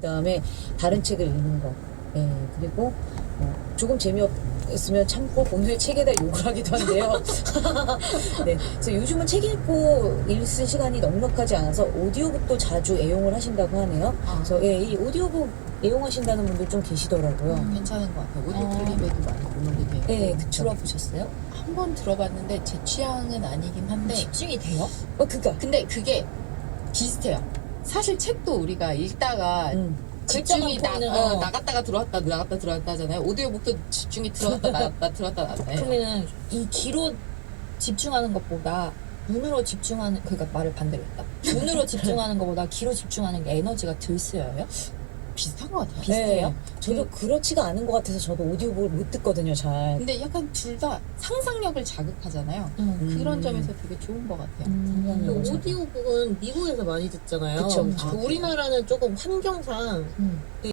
그다음에 다른 책을 읽는 거. 예, 그리고 조금 재미없으면 참고 본인의 책에다 욕을 하기도 한데요. 네, 그래서 요즘은 책 읽고 읽을 시간이 넉넉하지 않아서 오디오북도 자주 애용을 하신다고 하네요. 그래서 예, 이 오디오북 애용하신다는 분들 좀 계시더라고요. 괜찮은 것 같아요. 오디오 클립에도 많이 도움이 되고. 네, 그쵸. 들어보셨어요? 한 번 들어봤는데 제 취향은 아니긴 한데 집중이 돼요? 그니까. 근데 그게 비슷해요. 사실 책도 우리가 읽다가 집중이 글자만 보이는 거. 나갔다가 들어왔다 하잖아요. 오디오북도 집중이 들어왔다 나갔다 들어왔다 나갔다 해요. 그러면은 이 귀로 집중하는 것보다 눈으로 집중하는, 그러니까 말을 반대로 했다. 눈으로 집중하는 것보다 귀로 집중하는 게 에너지가 덜 쓰여요? 비슷한 것 같아요. 비슷해요? 네, 저도 그렇지가 않은 것 같아서 저도 오디오북을 못 듣거든요, 잘. 근데 약간 둘 다 상상력을 자극하잖아요. 그런 점에서 되게 좋은 것 같아요. 상상력을 그 오디오북은 미국에서 많이 듣잖아요. 그쵸. 우리나라는 조금 환경상